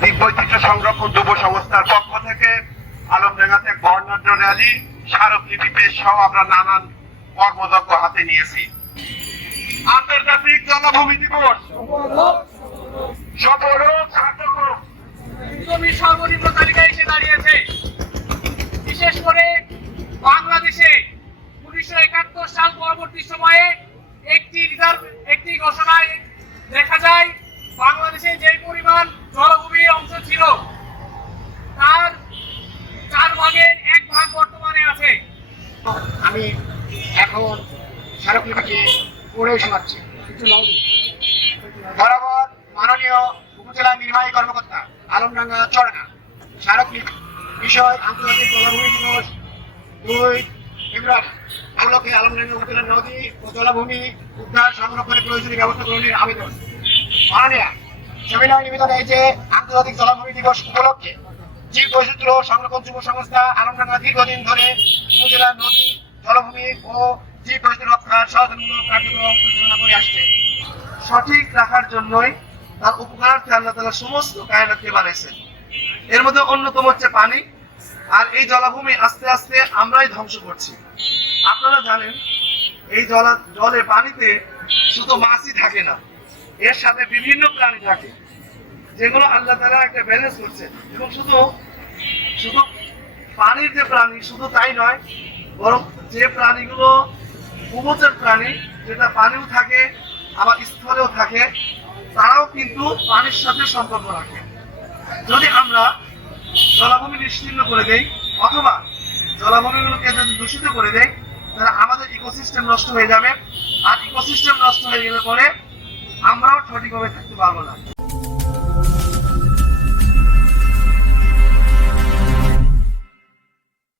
দ্বীপবৈচিত্র্য সংরক্ষণ যুব সংস্থার পক্ষ থেকে আলমডাঙ্গাতে এক বর্ণাঢ্য র্যালি, স্মারকলিপি পেশ সহ আমরা নানান কর্মযজ্ঞ হাতে নিয়েছি। আন্তর্জাতিক জলাভূমি দিবস সফল হোক, সার্থক হোক। জমি সর্বনিম্ন তালিকায় এসে দাঁড়িয়েছে। বিশেষ করে বাংলাদেশে 1971 সাল পরবর্তী সময়ে একটি ঘোষণায় দেখা যায় বাংলাদেশে যে পরিমাণ জলাভূমির অংশ ছিল তার 4 ভাগের 1 ভাগ বর্তমানে আছে। আমি এখন স্মারকলিপিটি পড়ে শোনাচ্ছি। বরাবর মাননীয় উপজেলা নির্বাহী কর্মকর্তা আলমডাঙ্গা চরনা, স্মারকলিপি বিষয় আন্তর্জাতিক জলাভূমি দিবস 2 ফেব্রুয়ারি উপলক্ষে আলমডাঙ্গা উপজেলার নদী ও জলাভূমি উদ্ধার সংরক্ষণের প্রয়োজনীয় ব্যবস্থা গ্রহণের আবেদন। মাননীয় সবিনয় নিবেদনে যে আন্তর্জাতিক জলাভূমি দিবস উপলক্ষে জীব বৈচিত্র্য সংরক্ষণ যুব সংস্থা আলমডাঙ্গা দীর্ঘদিন ধরে উপজেলার নদী, জলাভূমি ও জীব বৈচিত্র্য রক্ষার সচেতনমূলক কার্যক্রম পরিচালনা করে আসছে। সঠিক রাখার জন্যই তার উপকারার্থে আল্লাহ তাআলা সমস্ত কায়নাতকে বানাইছেন। এর মধ্যে অন্যতম হচ্ছে পানি। আর এই জলাভূমি আস্তে আস্তে আমরাই ধ্বংস করছি। আপনারা জানেন এই জলে পানিতে শুধু মাছই থাকে না, এর সাথে বিভিন্ন প্রাণী থাকে, যেগুলো আল্লাহ তাআলা একটা ব্যালেন্স করছে। এবং শুধু পানির যে প্রাণী শুধু তাই নয়, বরং যে প্রাণীগুলো উভচর প্রাণী, যেটা পানিও থাকে আবার স্থলেও থাকে, তারাও কিন্তু পানির সাথে সম্পর্ক রাখে। যদি আমরা জলাভূমি নিশ্চিহ্ন করে দেই অথবা জলাভূমিগুলোকে যদি দূষিত করে দেই, তাহলে আমাদের ইকোসিস্টেম নষ্ট হয়ে যাবে। আর ইকোসিস্টেম নষ্ট হয়ে গেলে পরে আমরাও সঠিকভাবে থাকতে পারবো না।